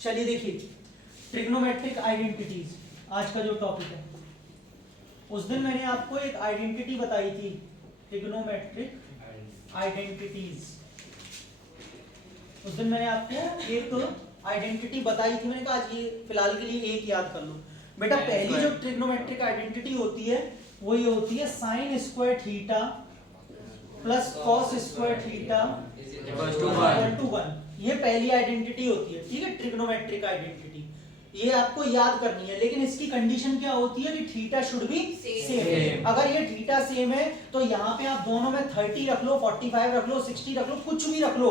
चलिए देखिए, trigonometric identities आज का जो टॉपिक है। उस दिन मैंने आपको एक आइडेंटिटी बताई थी, ट्रिग्नोमेट्रिक आइडेंटिटीज। उस दिन मैंने आपको एक आइडेंटिटी बताई थी, मैंने कहा आज ये फिलहाल के लिए एक याद कर लो बेटा। पहली जो ट्रिग्नोमेट्रिक आइडेंटिटी होती है वो ये होती है sine square theta plus cos square theta equal to 1। ये पहली आइडेंटिटी होती है, ठीक है, ट्रिग्नोमेट्रिक आइडेंटिटी। ये आपको याद करनी है, लेकिन इसकी कंडीशन क्या होती है कि थीटा शुड बी सेम। अगर ये थीटा सेम है तो यहाँ पे आप दोनों में 30 रख लो, 45 रख लो, 60 रख लो, कुछ भी रख लो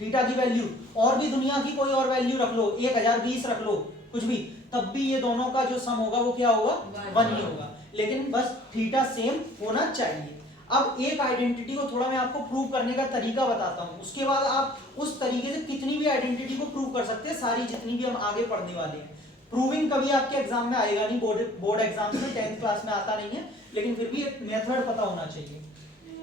थीटा की वैल्यू, और भी दुनिया की कोई और वैल्यू रख लो, 1020 रख लो, कुछ भी, तब भी ये दोनों का जो सम होगा वो क्या होगा, 1 ही होगा। लेकिन बस थीटा सेम होना चाहिए। अब एक आइडेंटिटी को थोड़ा मैं आपको प्रूव करने का तरीका बताता हूं, उसके बाद आप उस तरीके से कितनी भी आइडेंटिटी को प्रूव कर सकते हैं, सारी जितनी भी हम आगे पढ़ने वाले हैं। प्रूविंग कभी आपके एग्जाम में आएगा नहीं, बोर्ड एग्जाम में 10th क्लास में आता नहीं है, लेकिन फिर भी एक मेथड पता होना चाहिए।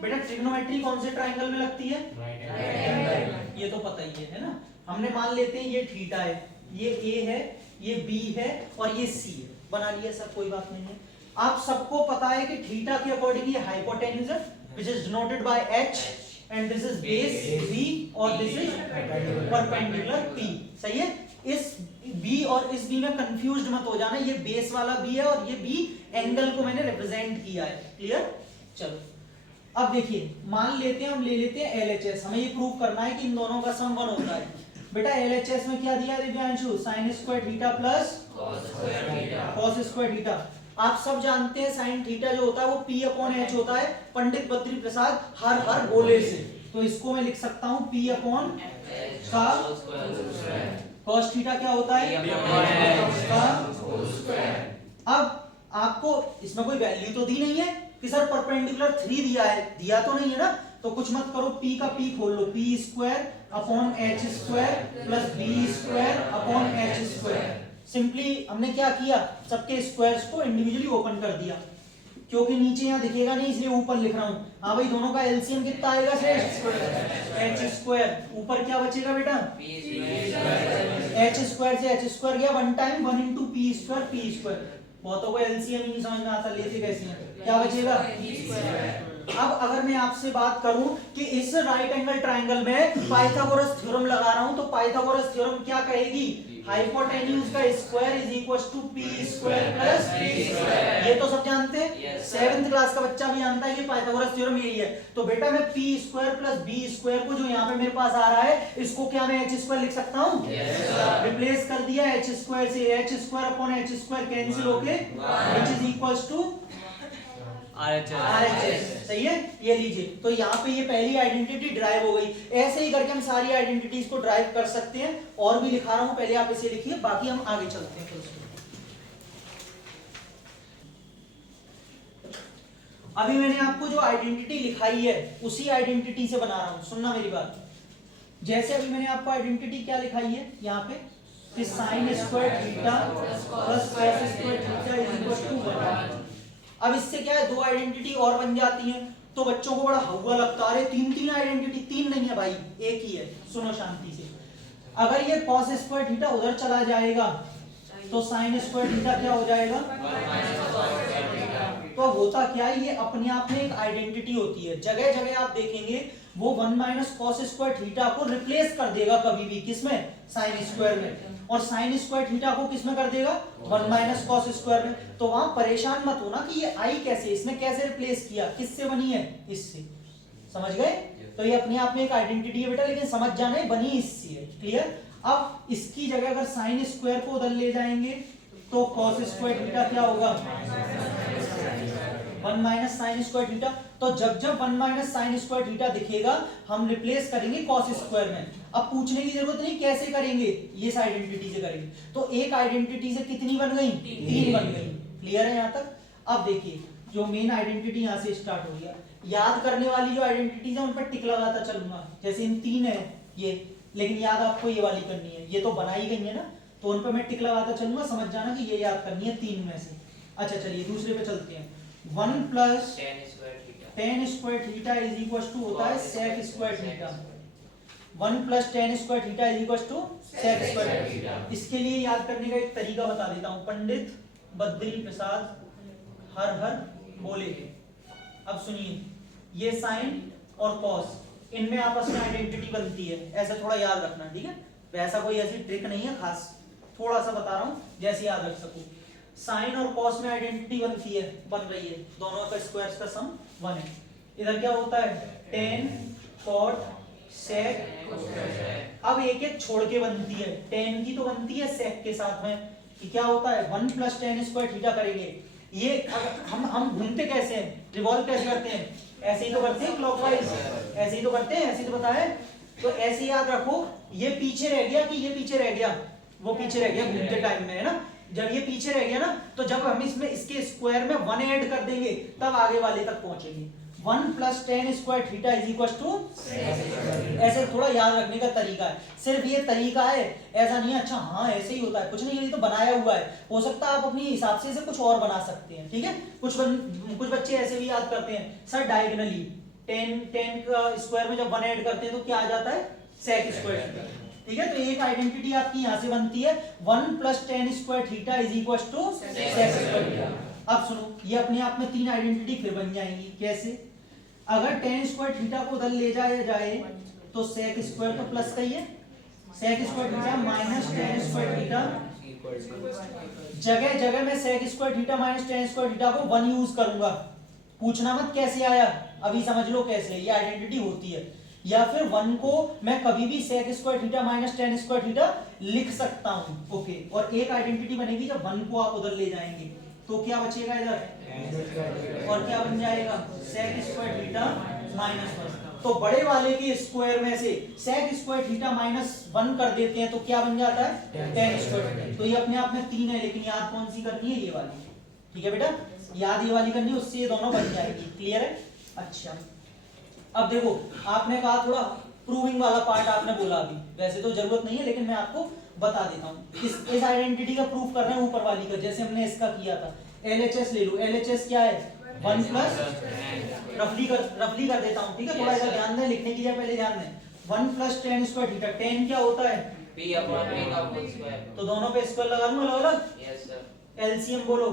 बेटा ट्रिग्नोमेट्री कौन से ट्रायंगल में लगती है? राइट, ये तो पता ही है ना। हमने मान लेते हैं ये थीटा है, ये ए है, ये बी है और ये सी है, बना लिया सर, कोई बात नहीं है। आप सबको पता है कि थीटा के अकॉर्डिंग ये हाइपोटेन्यूज है which is denoted by h and this is base b और दिस इज परपेंडिकुलर p। सही है। इस b और इस b में कंफ्यूज्ड मत हो जाना, ये बेस वाला b है और ये b एंगल को मैंने रिप्रेजेंट किया है। क्लियर? चलो अब देखिए, मान लेते हैं, हम ले लेते हैं LHS। हमें ये प्रूव करना है कि इन दोनों का सम 1 होता है। बेटा LHS में क्या दिया है Divyanshu? Sign square theta plus cos square theta. आप सब जानते हैं साइन थीटा जो होता है वो p अपॉन h होता है, पंडित बद्री प्रसाद हर बोले से। तो इसको मैं लिख सकता हूं p अपॉन का कॉस थीटा क्या होता है, अब आपको इसमें कोई वैल्यू तो दी नहीं है कि सर परपेंडिकुलर 3 दिया है, दिया तो नहीं है ना, तो कुछ मत करो, p का p खोल लो, p square upon h square plus b square upon h square. Simply हमने क्या किया, सबके स्क्वायर्स को इंडिविजुअली ओपन कर दिया, क्योंकि नीचे यहाँ दिखेगा नहीं इसलिए ऊपर लिख रहा हूं। हाँ भाई, दोनों का एलसीएम कितना आएगा श्रेष्ठ? h स्क्वायर, ऊपर क्या बचेगा बेटा? h स्क्वायर से h स्क्वायर गया 1 time, 1 into p square p square. बहुतों को एलसीएम ही नहीं समझ में आता, लेते कैसे हैं? क्या बचेगा? अब अगर मैं आपसे बात करूं कि इस राइट एंगल ट्रायंगल में पाइथागोरस थ्योरम लगा रहा हूं, तो पाइथागोरस थ्योरम क्या कहेगी? हाइपोटेन्यूज का square is equal to p square plus b square. ये तो सब जानते हैं, 7th क्लास का बच्चा भी जानता है कि पाइथागोरस थ्योरम यही है। तो बेटा मैं p square plus b square को जो यहाँ पे मेरे पास आ रहा है, इसको क्या मैं h स्क्वायर लिख सकता हूँ? रिप्लेस कर दिया, h स्क्वायर से h square upon h square cancel होके which is equals to RHS। सही है, ये लीजिए। तो यहाँ पे ये पहली आइडेंटिटी ड्राइव हो गई। ऐसे ही करके हम सारी आइडेंटिटीज को ड्राइव कर सकते हैं, और भी लिखा रहा हूं, पहले आप इसे लिखिए, बाकी हम आगे चलते हैं। अभी मैंने आपको जो आइडेंटिटी लिखाई है उसी आइडेंटिटी से बना रहा हूं, सुनना मेरी बात। जैसे अभी मैंने आपको आइडेंटिटी क्या लिखाई है यहाँ पे, sine square theta plus cos square theta is equal to 1। अब इससे क्या है, 2 आइडेंटिटी और बन जाती हैं। तो बच्चों को बड़ा हवा लगता है, 3 आइडेंटिटी, 3 नहीं है भाई, एक ही है। सुनो शांति से, अगर ये कॉस स्क्वायर थीटा उधर चला जाएगा तो साइन स्क्वायर थीटा क्या हो जाएगा? तो होता क्या है, ये अपने आप में एक आइडेंटिटी होती है। जगह जगह आप देखेंगे वो 1 माइनस कॉस स्क्वायर थीटा को रिप्लेस कर देगा कभी भी, किसमें? साइन स्क्वायर में। और साइन स्क्वायर थीटा को किसमें कर देगा? 1 माइनस कॉस स्क्वायर में। तो वहां परेशान मत होना कि ये आई कैसे, इसने कैसे रिप्लेस किया, किससे बनी है? इससे। समझ गए? तो ये अपने आप में एक आइडेंटिटी है बेटा, लेकिन समझ जाना है बनी इससे है। क्लियर? अब इसकी जगह अगर साइन स्क्वायर को उधर ले जाएंगे तो कॉस स्क्वायर थीटा क्या होगा? 1 माइनस साइन स्क्वायर थीटा। तो जब जब 1 माइनस साइन स्क्वायर थीटा दिखेगा हम रिप्लेस करेंगे कॉस स्क्वायर में। अब पूछने की जरूरत नहीं कैसे करेंगे, ये इस आइडेंटिटी से करेंगे। तो एक आइडेंटिटी से कितनी बन गई? 3 बन गई। क्लियर है यहाँ तक? अब देखिए, जो मेन आइडेंटिटी यहाँ से स्टार्ट हो गया, याद करने वाली जो आइडेंटिटीज है उन पर टिक लगाता चलूंगा। जैसे इन 3 है ये, लेकिन याद आपको ये वाली करनी है, ये तो बनाई गई है ना, तो उन पर मैं टिक लगाता चलूंगा, समझ जाना कि ये याद करनी है 3 में से। अच्छा चलिए दूसरे पे चलते हैं। 1 plus tan square theta is equal to होता है sec square theta. 1 plus tan square theta is equal to sec square theta. इसके लिए याद करने का एक तरीका बता देता हूं, पंडित बद्री प्रसाद हर हर बोले हैं। अब सुनिए, ये साइन और कॉस इनमें आपस में आइडेंटिटी बनती है, ऐसा थोड़ा याद रखना, ठीक है। वैसा कोई ऐसी ट्रिक नहीं है खास, थोड़ा सा बता रहा हूं जैसे याद रख सकूं। साइन और कॉस में आइडेंटिटी बनती है, बन रही है, दोनों का स्क्वायर्स का सम 1 है। इधर क्या होता है, टेन कॉट सेक। अब एक एक छोड़ के बनती है, टेन की तो बनती है सेक के साथ में, कि क्या होता है 1 प्लस टेन स्क्वायर थीटा करेंगे। ये हम घूमते कैसे हैं, रिवॉल्व कैसे करते हैं, ऐसे ही तो करते हैं क्लॉकवाइज, ऐसे ही तो करते हैं, ऐसे ही तो बताया। तो ऐसे याद रखो, ये पीछे रह गया कि ये पीछे रह गया, वो पीछे रह गया घूमते टाइम में, है ना। जब ये पीछे रह गया ना, तो जब हम इसमें इसके स्क्वायर में 1 ऐड कर देंगे तब आगे वाले तक पहुंचेंगे। 1 plus tan square theta is equal to, ऐसे थोड़ा याद रखने का तरीका है, सिर्फ ये तरीका है, ऐसा नहीं है अच्छा हाँ ऐसे ही होता है, कुछ नहीं, ये तो बनाया हुआ है। हो सकता है आप अपने हिसाब से इसे कुछ और बना सकते हैं, ठीक है। कुछ बच्चे ऐसे भी याद करते हैं, सर डायगोनली टेन का स्क्वायर में जब 1 ऐड करते हैं तो क्या आ जाता है, सेक स्क्वायर, ठीक है। तो एक आइडेंटिटी आपकी यहां से बनती है, 1 plus tan square theta is equal to sec square theta. अब सुनो, ये अपने आप में 3 आइडेंटिटी फिर बन जाएंगी। कैसे, अगर टेन स्क्वायर थीटा को उधर ले जाया जाए तो सेक स्क्वायर तो प्लस का ही है, sec square theta minus tan square theta, जगह जगह में sec square theta minus tan square theta को 1 यूज करूंगा। पूछना मत कैसे आया, अभी समझ लो कैसे ये आइडेंटिटी होती है। या फिर 1 को मैं कभी भी sec square theta minus tan square theta लिख सकता हूं, ओके। और एक आइडेंटिटी बनेगी जब 1 को आप उधर ले जाएंगे तो क्या बचेगा इधर, और क्या बन जाएगा, सेक स्क्वायर थीटा माइनस 1। तो बड़े वाले के स्क्वायर में से सेक स्क्वायर थीटा माइनस 1 कर देते हैं तो क्या बन जाता है, टेन स्क्वायर। तो ये अपने आप में 3 है, लेकिन याद कौन सी करनी है, ये वाली, ठीक है बेटा, याद ये वाली करनी है, उससे ये दोनों बन जाएगी। क्लियर है। अच्छा अब देखो, आपने कहा थोड़ा प्रूविंग वाला पार्ट आपने बोला, अभी वैसे तो जरूरत नहीं है लेकिन मैं आपको बता देता हूँ। इस आइडेंटिटी का प्रूफ कर रहे हैं ऊपर वाली का, जैसे हमने इसका किया था। LHS ले लो, LHS क्या है, 1 प्लस, रफली कर देता हूँ, ठीक है, थोड़ा सा ध्यान दें, लिखने की पहले ध्यान दें। 1 प्लस टेन स्क्वायर थीटा, 10 क्या होता है, p अपॉन p का होल स्क्वायर। तो दोनों पे स्क्वायर लगा लूं अलग अलग, यस सर। एलसीएम बोलो,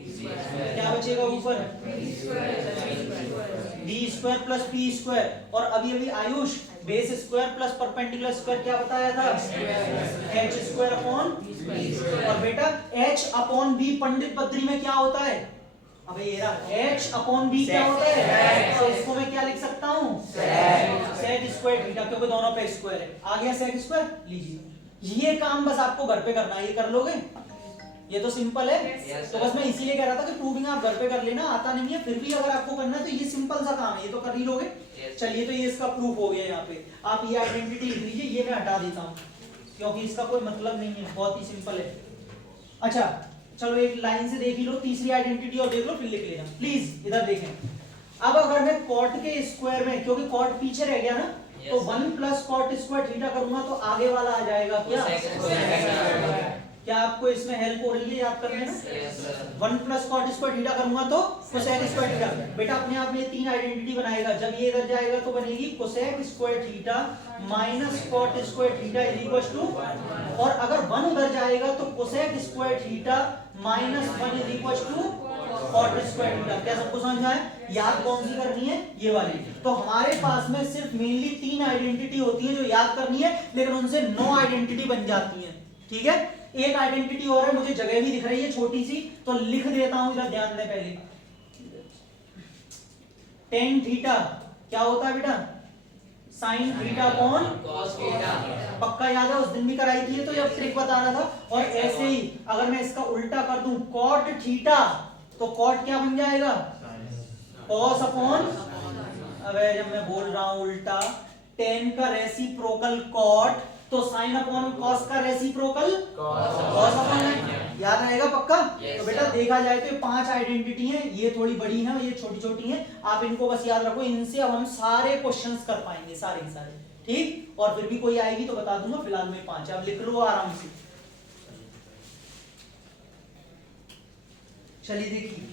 क्या बचेगा ऊपर, b square plus p square. और अभी अभी Ayush base square plus perpendicular square क्या बताया था, h स्क्वायर अपॉन, और बेटा h upon b Pandit Badri में क्या होता है, अबे ये रहा h अपॉन b क्या होता है, तो इसको मैं क्या लिख सकता हूँ, सेक स्क्वायर थीटा, क्योंकि दोनों पे स्क्वायर है। आ गया सेक स्क्वायर, लीजिए। ये काम बस आपको घर पे करना है, ये कर लोगे, ये तो सिंपल है। तो बस मैं इसीलिए कह रहा था कि प्रूविंग आप घर पे कर लेना, आता नहीं है, फिर भी अगर आपको करना है तो ये सिंपल सा काम है, ये तो कर ही लोगे। चलिए, तो ये इसका प्रूफ हो गया। यहाँ पे आप ये आइडेंटिटी लिख लीजिए, ये मैं हटा देता हूँ क्योंकि इसका कोई मतलब नहीं है, बहुत ही सिंपल है। अच्छा चलो, एक लाइन से देख ही लो, तीसरी आइडेंटिटी और देख लो, फिर लिख लेना प्लीज। इधर देखें, अब अगर मैं कॉट के स्क्वायर में, क्योंकि कॉट पीछे रह गया ना, तो 1 प्लस कॉट स्क्वायर थीटा करूंगा तो आगे वाला आ जाएगा क्या, क्या आपको इसमें हेल्प हो रही है याद करने में। 1 प्लस कॉट स्क्वायर थीटा करूंगा तो कोसेक स्क्वायर थीटा, बेटा अपने आप में 3 आइडेंटिटी बनाएगा। जब ये इधर जाएगा तो बनेगी cosec square theta minus cot square theta is equal to, और अगर 1 उधर जाएगा तो cosec square theta minus 1 is equal to cot square theta. क्या सबको समझ आए, याद कौन सी करनी है, ये वाली। तो हमारे पास में सिर्फ मेनली 3 आइडेंटिटी होती है जो याद करनी है, लेकिन उनसे 9 आइडेंटिटी बन जाती है, ठीक है। एक आइडेंटिटी और है, मुझे जगह भी दिख रही है छोटी सी, तो लिख देता हूं, इधर ध्यान दें पहले। टेन थीटा क्या होता है बेटा, sine theta upon cos theta. पक्का याद है, उस दिन भी कराई थी, तो जब ट्रिक बता रहा था। और ऐसे ही अगर मैं इसका उल्टा कर दूं, कॉट थीटा, तो कॉट क्या बन जाएगा, कॉस अपॉन, अबे जब मैं बोल रहा हूं उल्टा, टेन का रेसिप्रोकल कॉट, तो साइन अपॉन कॉस का रेसिप्रोकल कॉस अपॉन, याद रहेगा पक्का। तो बेटा देखा जाए तो ये 5 आइडेंटिटी हैं, ये थोड़ी बड़ी है, ये छोटी छोटी हैं, आप इनको बस याद रखो, इनसे अब हम सारे क्वेश्चंस कर पाएंगे, सारे के सारे, ठीक। और फिर भी कोई आएगी तो बता दूंगा, फिलहाल में 5, आप लिख लो आराम से। चलिए देखिए,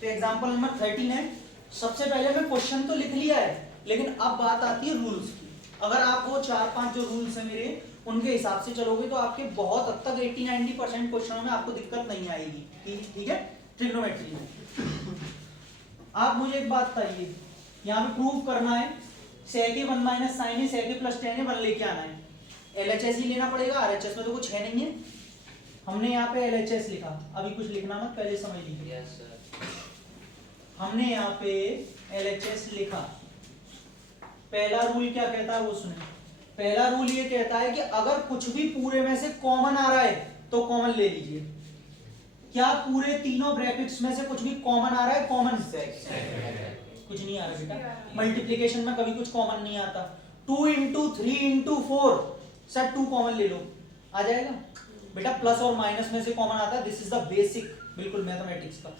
तो एग्जांपल नंबर 13 है। सबसे पहले मैं क्वेश्चन तो लिख लिया है, लेकिन अब बात आती है रूल्स की। अगर आप वो 4-5 जो रूल्स हैं मेरे उनके हिसाब से चलोगे तो आपके बहुत हद तक 80-90% क्वेश्चनों में आपको दिक्कत नहीं आएगी। ठीक है, ट्रिग्नोमेट्री में। आप मुझे एक बात बताइए, यहाँ पे प्रूव करना है sec a 1 minus sine A sec a plus tan A 1 लेके आना है। LHS ही लेना पड़ेगा, RHS में तो कुछ है नहीं है। हमने यहाँ पे LHS लिखा, अभी कुछ लिखना मत, पहले समझ लीजिए। Yes sir. हमने यहाँ पे LHS लिखा। पहला रूल क्या कहता है वो सुने। पहला रूल ये कहता है कि अगर कुछ भी पूरे में से कॉमन आ रहा है तो कॉमन ले लीजिए। क्या पूरे तीनों ब्रैकेट्स में से कुछ भी कॉमन आ रहा है? कॉमन कुछ नहीं आ रहा बेटा। मल्टीप्लिकेशन में कभी कुछ कॉमन नहीं आता। 2 into 3 into 4 सर 2 कॉमन ले लो, आ जाएगा बेटा। प्लस और माइनस में से कॉमन आता है, दिस इज द बेसिक बिल्कुल मैथमेटिक्स का।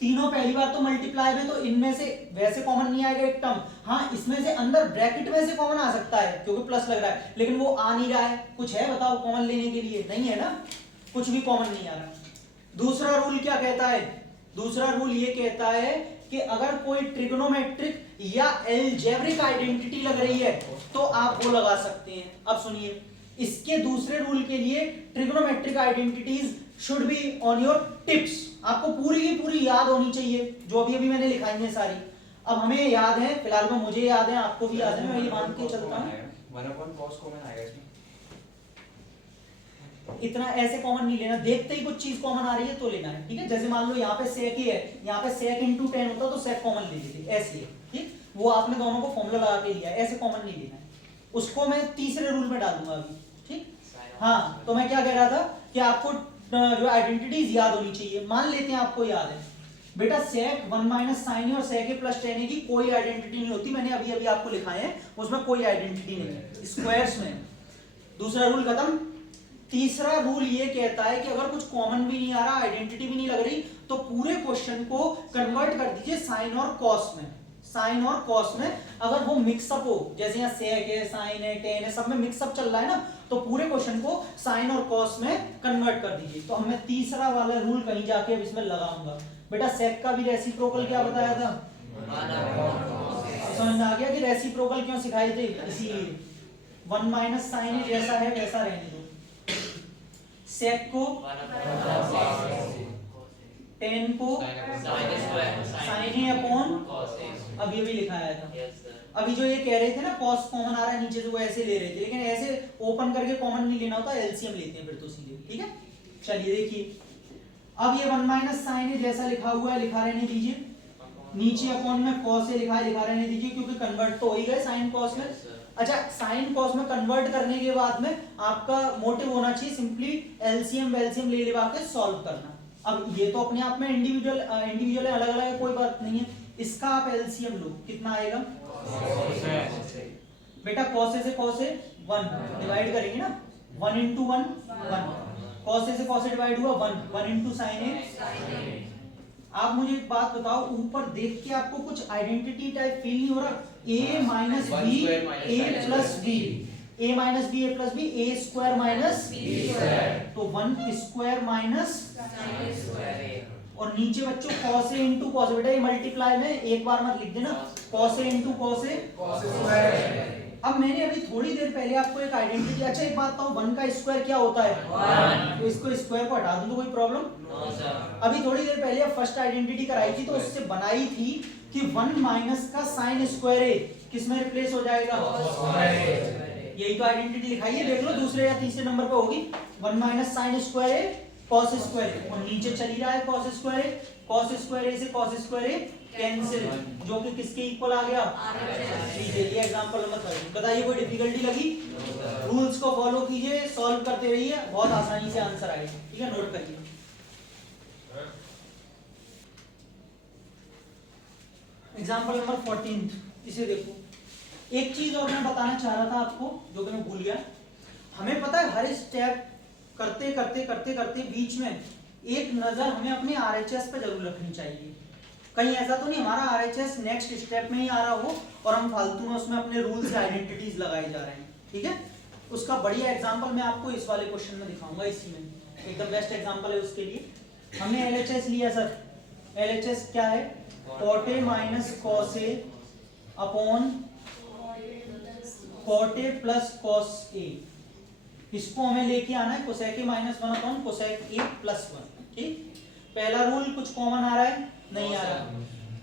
तीनों पहली बार तो मल्टीप्लाई में, तो इनमें से वैसे कॉमन नहीं आएगा एक टर्म। हाँ, इसमें से अंदर ब्रैकेट में से कॉमन आ सकता है क्योंकि प्लस लग रहा है, लेकिन वो आ नहीं रहा है। कुछ है बताओ कॉमन लेने के लिए? नहीं है ना, कुछ भी कॉमन नहीं आ रहा। दूसरा रूल क्या कहता है? दूसरा रूल ये कहता है कि अगर कोई ट्रिग्नोमेट्रिक या एल्जेब्रिक आइडेंटिटी लग रही है तो आप वो लगा सकते हैं। अब सुनिए, इसके दूसरे रूल के लिए trigonometric identities should be on your tips. आपको पूरी की पूरी याद होनी चाहिए, जो अभी अभी मैंने लिखाई है सारी। अब हमें याद है, फिलहाल में मुझे याद है, आपको भी याद है, मैं ये मान के चलता हूँ। 1/cos कॉमन आएगा इसमें। इतना ऐसे कॉमन नहीं लेना, देखते ही कुछ चीज कॉमन आ रही है तो लेना है। ठीक है, जैसे मान लो यहाँ पे sec ही है, यहाँ पे sec into tan होता तो sec कॉमन ले लेते, ऐसे है। ठीक, वो आपने दोनों को फॉर्मूला लगा के लिया है, ऐसे कॉमन नहीं लेना है। उसको मैं तीसरे रूल में डालूंगा अभी। ठीक, हाँ, तो मैं क्या कह रहा था कि आपको जो आइडेंटिटीज याद होनी चाहिए। मान लेते हैं आपको याद है बेटा sec 1 माइनस साइन ए और sec a प्लस tan ए की कोई आइडेंटिटी नहीं होती। मैंने अभी अभी आपको लिखाए हैं, उसमें कोई आइडेंटिटी नहीं है, स्क्वायर्स में। दूसरा रूल खत्म। तीसरा रूल ये कहता है कि अगर कुछ कॉमन भी नहीं आ रहा, आइडेंटिटी भी नहीं लग रही, तो पूरे क्वेश्चन को कन्वर्ट कर दीजिए साइन और कॉस में। साइन और कॉस में अगर वो मिक्सअप हो, जैसे यहाँ sec है, साइन है, tan है, सब में मिक्सअप चल रहा है ना, तो पूरे क्वेश्चन को साइन और कॉस में कन्वर्ट कर दीजिए। तो अब मैं तीसरा वाला रूल कहीं जाके अब इसमें लगाऊंगा। बेटा sec का भी रेसिप्रोकल क्या बताया था? समझ में आ गया कि रेसिप्रोकल क्यों सिखाए थे? इसीलिए 1 माइनस साइन जैसा है वैसा रहने दो। sec को tan को sin ए अपॉन, अभी अभी लिखाया था। अभी जो ये कह रहे थे ना cos कॉमन आ रहा है नीचे से, वो ऐसे ले रहे थे, लेकिन ऐसे ओपन करके कॉमन नहीं लेना होता, एलसीएम लेते हैं फिर तो सीधे। ठीक है, चलिए देखिए, अब ये 1 माइनस साइन ए जैसा लिखा हुआ है, लिखा रहने दीजिए। नीचे अपॉन में cos ए लिखा है, लिखा रहने दीजिए, क्योंकि कन्वर्ट तो हो ही गए साइन cos में। अच्छा, साइन कॉस में कन्वर्ट करने के बाद में आपका मोटिव होना चाहिए सिंपली एलसीएम वेलसीएम ले लेवा के सॉल्व करना। अब ये तो अपने आप में इंडिविजुअल है, अलग अलग है, कोई बात नहीं है। इसका आप एलसीएम लो, कितना आएगा बेटा? cos ए से cos ए 1 डिवाइड करेंगे ना, 1 into 1 1, cos ए से cos ए डिवाइड हुआ 1 into sin ए। आप मुझे एक बात बताओ, ऊपर देख के आपको कुछ आइडेंटिटी टाइप फील नहीं हो रहा? a minus B a plus B, a minus B a plus B, a square minus b square, तो 1 स्क्वायर माइनस और नीचे बच्चों cos a into cos a। बेटा ये मल्टीप्लाई में एक बार मत लिख देना, cos a into cos a square. अब मैंने अभी थोड़ी देर पहले आपको एक आइडेंटिटी, अच्छा एक बात बताऊं, 1 का स्क्वायर क्या होता है? 1। तो इसको स्क्वायर को हटा दूं तो कोई प्रॉब्लम? No sir. अभी थोड़ी देर पहले फर्स्ट आइडेंटिटी कराई थी, तो उससे बनाई थी कि 1 माइनस का साइन स्क्वायर ए किस में रिप्लेस हो जाएगा? यही तो आइडेंटिटी लिखाई है, देख लो दूसरे या तीसरे नंबर पे होगी। 1 माइनस साइन स्क्वायर ए cos स्क्वायर ए, और नीचे चल ही रहा है cos स्क्वायर ए। cos स्क्वायर ए से cos स्क्वायर ए कैंसिल, जो कि किसके इक्वल आ गया? ये एग्जांपल नंबर 3। बताइए कोई डिफिकल्टी लगी? रूल्स को फॉलो कीजिए, सॉल्व करते रहिए, बहुत आसानी से आंसर आएगा। ठीक है, नोट करिए। एग्जांपल नंबर 14, इसे देखो। एक चीज और मैं बताना चाह रहा था आपको, जो कि मैं भूल गया। हमें पता है हर स्टेप करते करते करते करते बीच में एक नजर हमें अपने आरएचएस पे जरूर रखनी चाहिए। कहीं ऐसा तो नहीं हमारा आरएचएस नेक्स्ट स्टेप में ही आ रहा हो और हम फालतू में उसमें अपने रूल्स या आइडेंटिटीज लगाए जा रहे हैं। ठीक है, उसका बढ़िया एग्जांपल मैं आपको इस वाले क्वेश्चन में दिखाऊंगा। इसी में एकदम बेस्ट एग्जांपल है उसके लिए। हमने एलएचएस लिया सर, एलएचएस क्या है? cot a minus cos a upon cot a plus cos a, इसको हमें लेके आना है cosec a minus 1 upon cosec a plus 1। ठीक, पहला रूल कुछ कॉमन आ रहा है? नहीं आ रहा।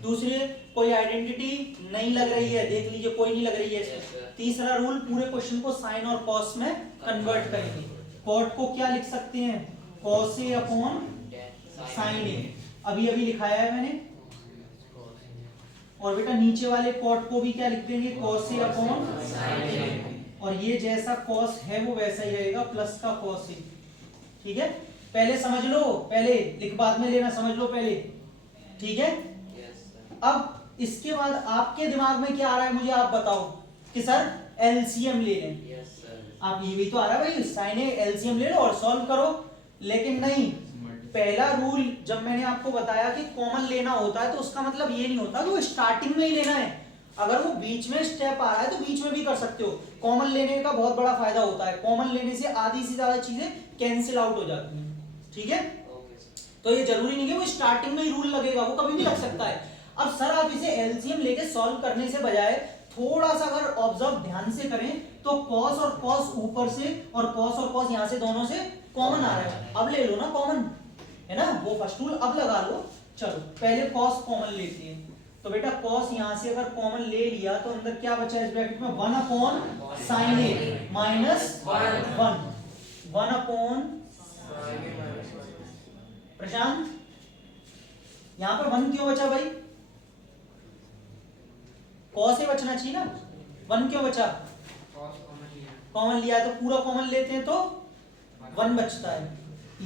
दूसरे कोई आइडेंटिटी नहीं लग रही है, देख लीजिए कोई नहीं लग रही है इसमें। तीसरा रूल पूरे क्वेश्चन को साइन और कॉस में कन्वर्ट करेंगे। कॉट को क्या लिख सकते हैं? कॉस ए अपॉन साइन ए, अभी अभी लिखाया है मैंने। और बेटा नीचे वाले कॉट को भी क्या लिख देंगे? कॉस ए अपॉन साइन ए, और ये जैसा कॉस है वो वैसा ही रहेगा, प्लस का कॉस ए। ठीक है, पहले समझ लो, पहले लिख बाद में लेना, समझ लो पहले। ठीक है, अब इसके बाद आपके दिमाग में क्या आ रहा है मुझे आप बताओ कि सर एलसीएम ले लें। आप ये भी तो आ रहा है भाई, साइन ए एलसीएम ले लो और सॉल्व करो, लेकिन नहीं। पहला रूल जब मैंने आपको बताया कि कॉमन लेना होता है तो उसका मतलब ये नहीं होता कि वो स्टार्टिंग में ही लेना है। अगर वो बीच में स्टेप आ रहा है तो बीच में भी कर सकते हो। कॉमन लेने का बहुत बड़ा फायदा होता है, कॉमन लेने से आधी से ज्यादा चीजें कैंसिल आउट हो जाती हैं। ठीक है, तो ये जरूरी नहीं है वो स्टार्टिंग में ही रूल लगेगा, वो कभी भी लग सकता है। अब सर आप इसे एलसीएम लेके सॉल्व करने से बजाय थोड़ा सा अगर ऑब्जर्व ध्यान से करें तो कॉस और कॉस ऊपर से और कॉस यहां से दोनों से कॉमन आ रहा है। अब ले लो ना कॉमन, है ना, वो फर्स्ट रूल अब लगा लो। चलो पहले कॉस कॉमन लेते हैं, तो बेटा कॉस यहां से अगर कॉमन ले लिया तो अंदर क्या बचा इस ब्रैकेट में? 1 अपॉन साइन ए माइनस 1 अपॉन प्रशांत, यहां पर 1 क्यों बचा भाई? कॉस ए बचना चाहिए ना, 1 क्यों बचा? कॉमन लिया तो पूरा कॉमन लेते हैं तो 1 बचता है।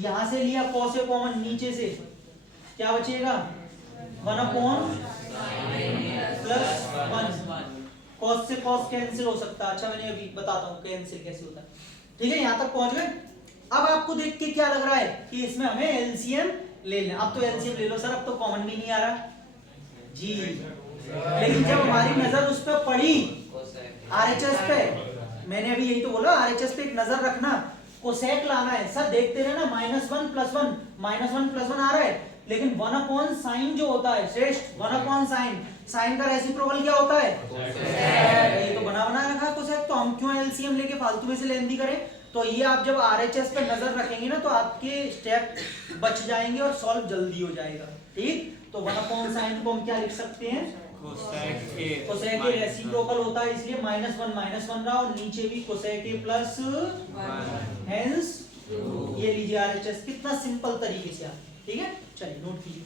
यहां से लिया कॉस ए कॉमन, नीचे से क्या बचेगा? 1 अपॉन प्लस 1। कॉस से कॉस कैंसिल हो सकता है। अच्छा मैंने अभी बताता हूं कैंसिल कैसे होता है। ठीक है, यहां तक पहुंच गए। अब आपको देख के क्या लग रहा है कि इसमें हमें एलसीएम ले लें। अब तो एलसीएम ले लो सर, अब तो कॉमन भी नहीं आ रहा जी। लेकिन जब हमारी नजर उस पर पड़ी आरएचएस पे, मैंने अभी यही तो बोला, आरएचएस पे एक नजर रखना, कोसेक लाना है। सर देखते रहे ना, -1 + 1 -1 + 1 आ रहा है, लेकिन 1 अपॉन साइन जो होता है श्रेष्ठ, 1 अपॉन साइन का रेसिप्रोकल क्या होता है? ये तो बना रखा है कोसेक, तो हम क्यों एलसीएम लेके फालतू में से लेंदी करें? तो ये आप जब आरएचएस पे नजर रखेंगे ना तो आपके स्टेप बच जाएंगे और सॉल्व जल्दी हो जाएगा। ठीक, तो 1 अपॉन साइन को हम क्या लिख सकते हैं? कोसेक ए रेसिप्रोकल होता है, इसलिए -1 रहा, और नीचे भी कोसेक ए प्लस 1, हेंस ये लीजिए आरएचएस। कितना सिंपल तरीके से आप। ठीक है, चलिए नोट कीजिए।